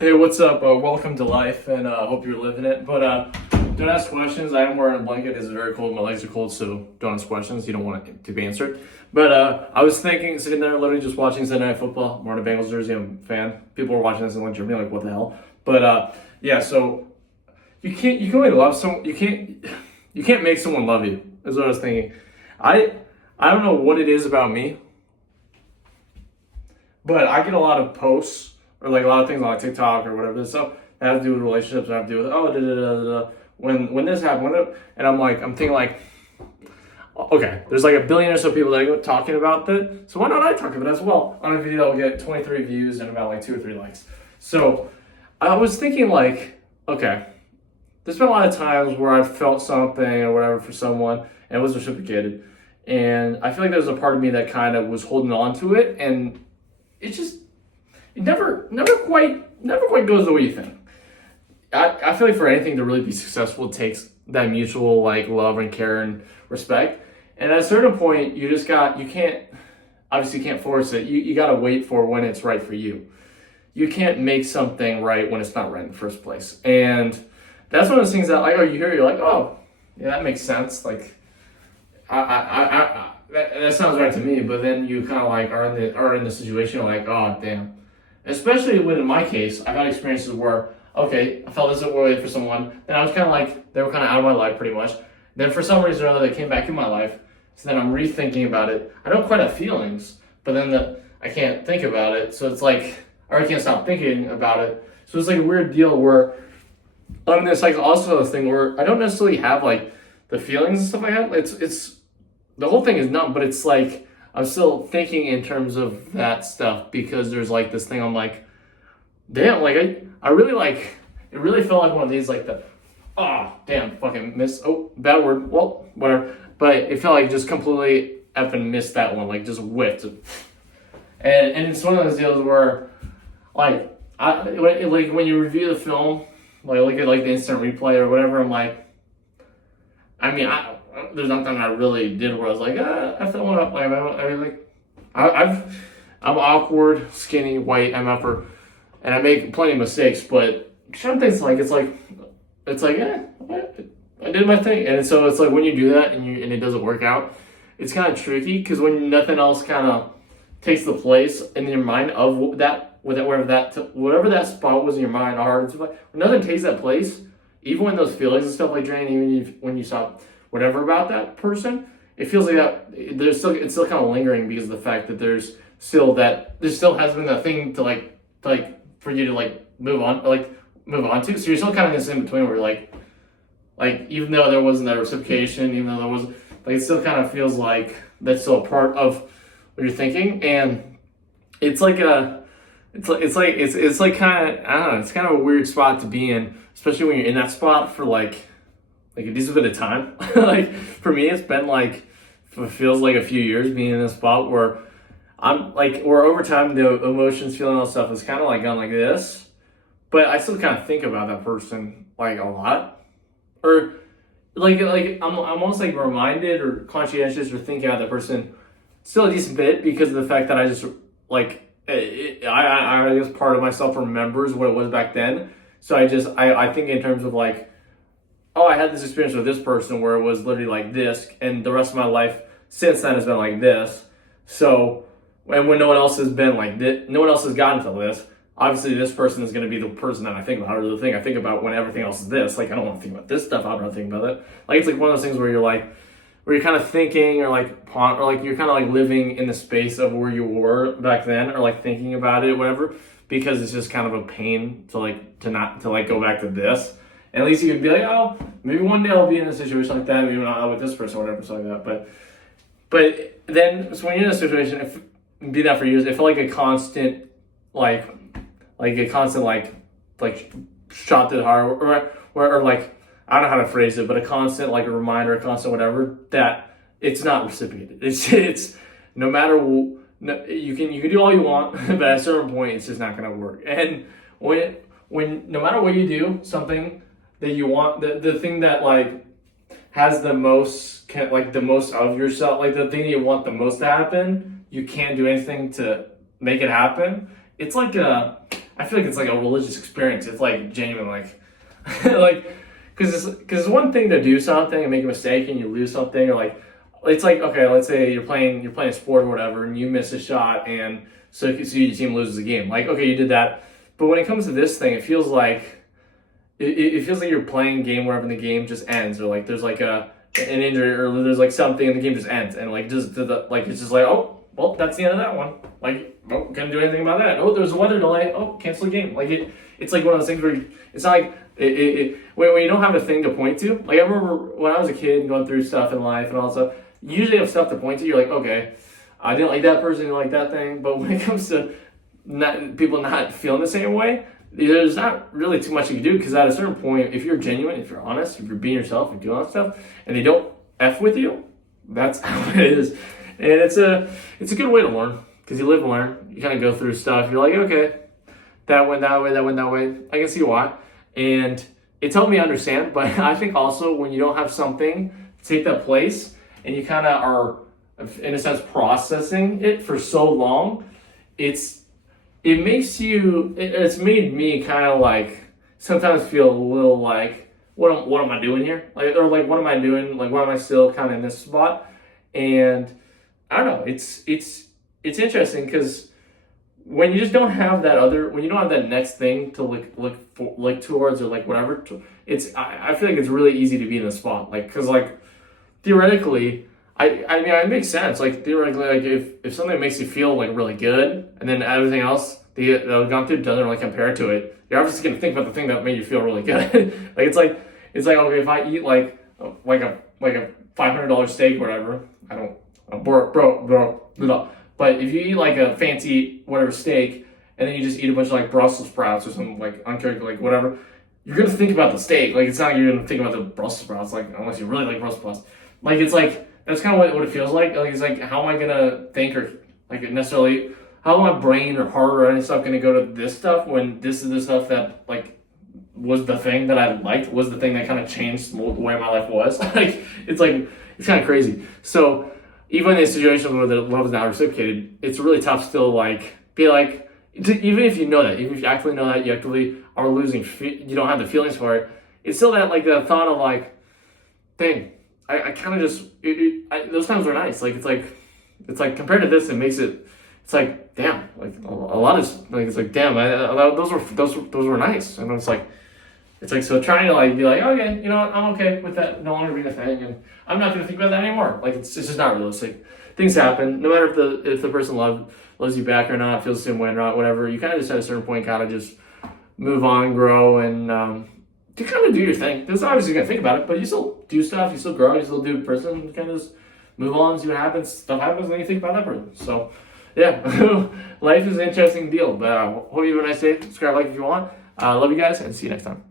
Hey, what's up? Welcome to life, and hope you're living it. But don't ask questions. I am wearing a blanket. It's very cold. My legs are cold, so don't ask questions. You don't want it to be answered. But I was thinking, sitting there, literally just watching Sunday Night Football. I'm wearing a Bengals jersey. I'm a fan. People are watching this in Germany, like, what the hell? But yeah. So you can only love someone. You can't make someone love you. Is what I was thinking. I don't know what it is about me, but I get a lot of posts or like a lot of things on like TikTok or whatever. This stuff that has to do with relationships. That have to do with when this happened, and I'm thinking like, okay, there's like a billion or so people that are talking about that. So why not I talk about it as well on a video that will get 23 views and about like 2 or 3 likes. So I was thinking like, okay, there's been a lot of times where I've felt something or whatever for someone and it was reciprocated, and I feel like there's a part of me that kind of was holding on to it, and it just it never quite goes the way you think. I feel like for anything to really be successful, it takes that mutual like love and care and respect. And at a certain point, you can't force it. You got to wait for when it's right for you. You can't make something right when it's not right in the first place. And that's one of those things that like, you're like, oh, yeah, that makes sense. Like, that sounds right to me. But then you kind of like are in the situation like, oh, damn. Especially when, in my case, I've had experiences where, okay, I felt this way for someone, then I was kind of like, they were kind of out of my life pretty much. Then for some reason or other, they came back in my life, so then I'm rethinking about it. I don't quite have feelings, but then I can't think about it, so it's like, or I can't stop thinking about it. So it's like a weird deal where, there's like also a thing where I don't necessarily have like the feelings and stuff I have. It's the whole thing is numb, but it's like, I'm still thinking in terms of that stuff because there's like this thing I'm like, damn, like I really like, it really felt like one of these like damn, fucking miss, bad word, well, whatever. But it felt like just completely effing missed that one, like just whiffed. And it's one of those deals where like, when you review the film, like look at like the instant replay or whatever, I'm like, there's nothing I really did where I was like, I felt one up. I'm awkward, skinny, white, MFer, and I make plenty of mistakes. But some things I did my thing, and so it's like when you do that and it doesn't work out, it's kind of tricky because when nothing else kind of takes the place in your mind of whatever that spot was in your mind, hard, when nothing takes that place, even when those feelings and stuff like drain, even when you stop whatever about that person, it feels like that it's still kind of lingering because of the fact that there still has been that thing to like for you to like move on to. So you're still kind of in this in between where you're like even though there wasn't that reciprocation, even though there was like, it still kind of feels like that's still a part of what you're thinking, and it's like kind of, I don't know, it's kind of a weird spot to be in, especially when you're in that spot for like a decent bit of time. Like for me, it's been like, it feels like a few years being in a spot where I'm like, where over time the emotions, feeling, all stuff is kind of like gone like this, but I still kind of think about that person like a lot, or like I'm almost like reminded or conscientious or thinking about that person still a decent bit because of the fact that I just like I guess part of myself remembers what it was back then. So I think in terms of like, oh, I had this experience with this person where it was literally like this, and the rest of my life since then has been like this. So, and when no one else has been like this, no one else has gotten to this, obviously this person is going to be the person that I think about, or the thing I think about when everything else is this. Like, I don't want to think about this stuff, I don't want to think about it. Like, it's like one of those things where you're kind of thinking, or like you're kind of like living in the space of where you were back then, or like thinking about it, whatever, because it's just kind of a pain to go back to this. At least you could be like, oh, maybe one day I'll be in a situation like that, maybe not with this person or whatever, something like that. But then, so when you're in a situation, if be that for years, it felt like a constant, like shot to the heart, or like, I don't know how to phrase it, but a constant like a reminder, a constant whatever, that it's not reciprocated. It's no matter you can do all you want, but at a certain point, it's just not going to work. And when no matter what you do, something that you want, the thing that like has the most of yourself, like the thing that you want the most to happen, you can't do anything to make it happen. It's like I I feel like it's like a religious experience. It's like genuine, like, like, because it's one thing to do something and make a mistake and you lose something, or like, it's like, okay, let's say you're playing a sport or whatever, and you miss a shot, and so your team loses the game. Like, okay, you did that, but when it comes to this thing, it feels like it feels like you're playing a game wherever the game just ends, or like there's like an injury, or there's like something and the game just ends, and like just like it's just like, oh, well, that's the end of that one. Like, oh, couldn't do anything about that. Oh, there's a weather delay. Oh, cancel the game. Like it's like one of those things where it's not like when you don't have a thing to point to. Like I remember when I was a kid going through stuff in life and all that stuff. You usually have stuff to point to. You're like, okay, I didn't like that person, I didn't like that thing. But when it comes to people not feeling the same way, there's not really too much you can do, because at a certain point, if you're genuine, if you're honest, if you're being yourself and doing all that stuff, and they don't F with you, that's how it is. And it's a good way to learn, because you live and learn. You kind of go through stuff. You're like, okay, that went that way, that went that way. I can see why. And it's helped me understand. But I think also when you don't have something to take that place, and you kind of are, in a sense, processing it for so long, it's made me kind of like sometimes feel a little like, what am I doing here? Like, or like, what am I doing? Like, why am I still kind of in this spot? And I don't know. It's interesting, because when you just don't have when you don't have that next thing to look towards, or like whatever, I feel like it's really easy to be in the spot. Like, because like theoretically, I mean, it makes sense. Like theoretically, like if something makes you feel like really good, and then everything else that you've gone through doesn't really compare to it, you're obviously gonna think about the thing that made you feel really good. Like it's like okay, if I eat like a $500 steak or whatever, I don't. Bro. But if you eat like a fancy whatever steak, and then you just eat a bunch of like Brussels sprouts or something like uncooked, like whatever, you're gonna think about the steak. Like it's not like you're gonna think about the Brussels sprouts, like unless you really like Brussels sprouts. Like it's like that's kind of what it feels like. Like it's like, how am I gonna think, or like necessarily how my brain or heart or any stuff gonna go to this stuff when this is the stuff that like was the thing that I liked, was the thing that kind of changed the way my life was. Like it's kind of crazy. So even in situations where the love is not reciprocated, it's really tough still, like, be like, even if you know that, even if you actually know that, you actually are losing, you don't have the feelings for it, it's still that, like, the thought of, like, dang, I kind of just, those times are nice. Like, it's like, compared to this, it's like, damn, like, a lot of, like, it's like, damn, those were nice. And it's like, so trying to like be like, okay, you know what, I'm okay with that no longer being a thing, and I'm not gonna think about that anymore. Like it's just not realistic. Things happen. No matter if the person loves you back or not, feels the same way or not, whatever. You kind of just at a certain point kind of just move on, grow, and you kind of do your thing. There's obviously gonna think about it, but you still do stuff. You still grow. You still do a person. You kind of just move on, see what happens. Stuff happens, and then you think about that person. So yeah, life is an interesting deal. But hope you have a nice day. Subscribe, like if you want. Love you guys, and see you next time.